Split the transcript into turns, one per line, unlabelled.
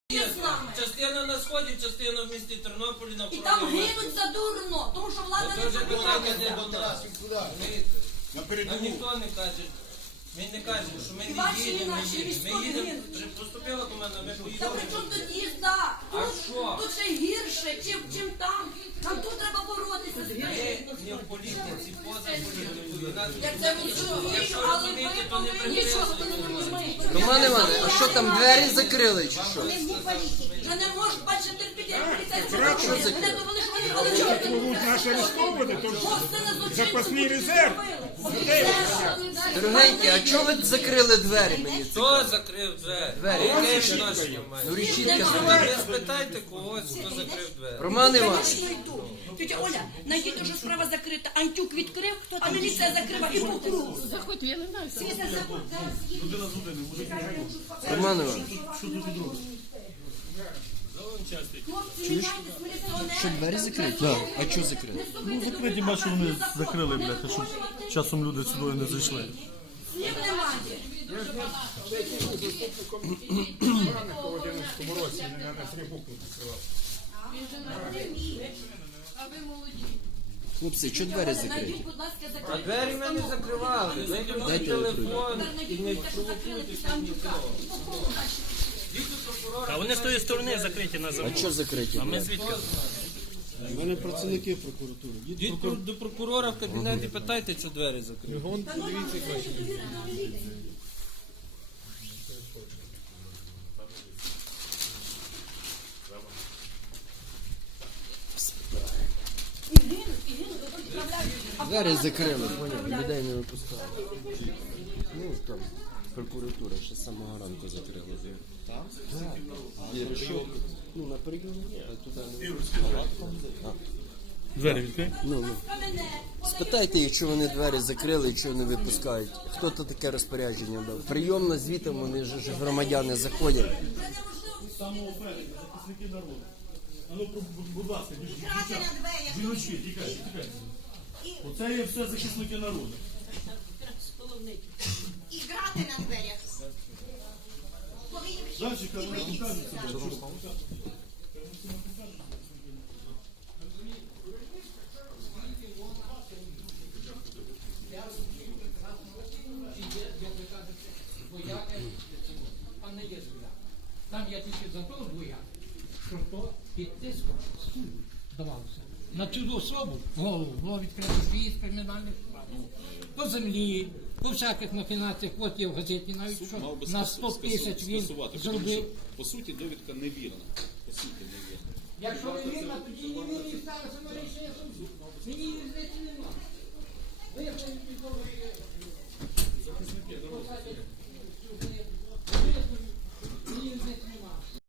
Частина на сході, частина в місті Тернополі на
І там гинуть задурно, тому що влада не
вже питання не
працює.
до нас. Нам ніхто не каже. Ми не кажемо, що ми не їдемо, ми їдемо. Поступила до мене, ми
Та
поїдемо.
при чому тут їзда?
А що?
Тут ще гірше, чим там. Нам тут треба боротися з
Ми
ним.
не в політиці, поза політикою.
Як це розумію, але ви повинні нічого не розумієте.
Роман Іванович, а що там, двері закрили чи що?
Я не можу бачити терпіти, як поліцейські робили. Мене довели, що вони галичани.
Будуть наші арестовувати, то
Частина злочинців
запасний
тут
резерв.
зробили.
Дорогенькі, а чого ви закрили двері мені?
Хто закрив двері?
Двері.
Яке відношення має?
Ну рішітка
Ви
зробили.
спитайте когось, хто закрив двері.
Роман Іванович,
Звісно, йду. Тетя Оля, знайдіть, що справа закрита. Антюк відкрив, а міліція закрива і по кругу.
Заходь, я не знаю.
Роман Іванович, що двері закриті? Так. А чого закриті?
Ну, закриті, бачу, вони закрили, бляха, щоб часом люди сюди не зайшли.
Слів немає.
в 11 році на 3 букви відкривав.
Хлопці, чого двері закриті?
Знайдіть, будь ласка,
А
закрити.
двері ми не закривали. Зайдемо на телефон і не провокуйтеся нікого.
А вони з тої сторони закриті на
А
замок.
чого закриті?
А ми звідки?
У мене працівники прокуратури.
Йдіть до прокурора в кабінет і питайте, ці двері закриті.
Двері закрили, поняв, людей не випускали. Ну, там, прокуратура ще з самого ранку закрила двері. Так? Я прийшов, ну, на прийом, а туди не
Двері відкрий.
Ну. Спитайте їх, що вони двері закрили і чого не випускають. Хто то таке розпорядження дав? Прийомна звітом, вони ж громадяни заходять.
Самого переду, захисники народу. А ну, будь ласка, жіночки, тікайте, тікайте. Оце є все захисники народу.
І грати на дверях.
Зайчика, ну, покажуть себе.
Там я тільки за того двоя, що то під тиском суд давався. На цю особу голову було відкрито 6 кримінальних справ. По землі, по всяких махінаціях, от є в газеті навіть, що на 100 тисяч він зробив.
По суті, довідка невірна. По суті, невірна.
Якщо не вірно, тоді не вірно і ставиться на рішення суду. Мені різниці немає.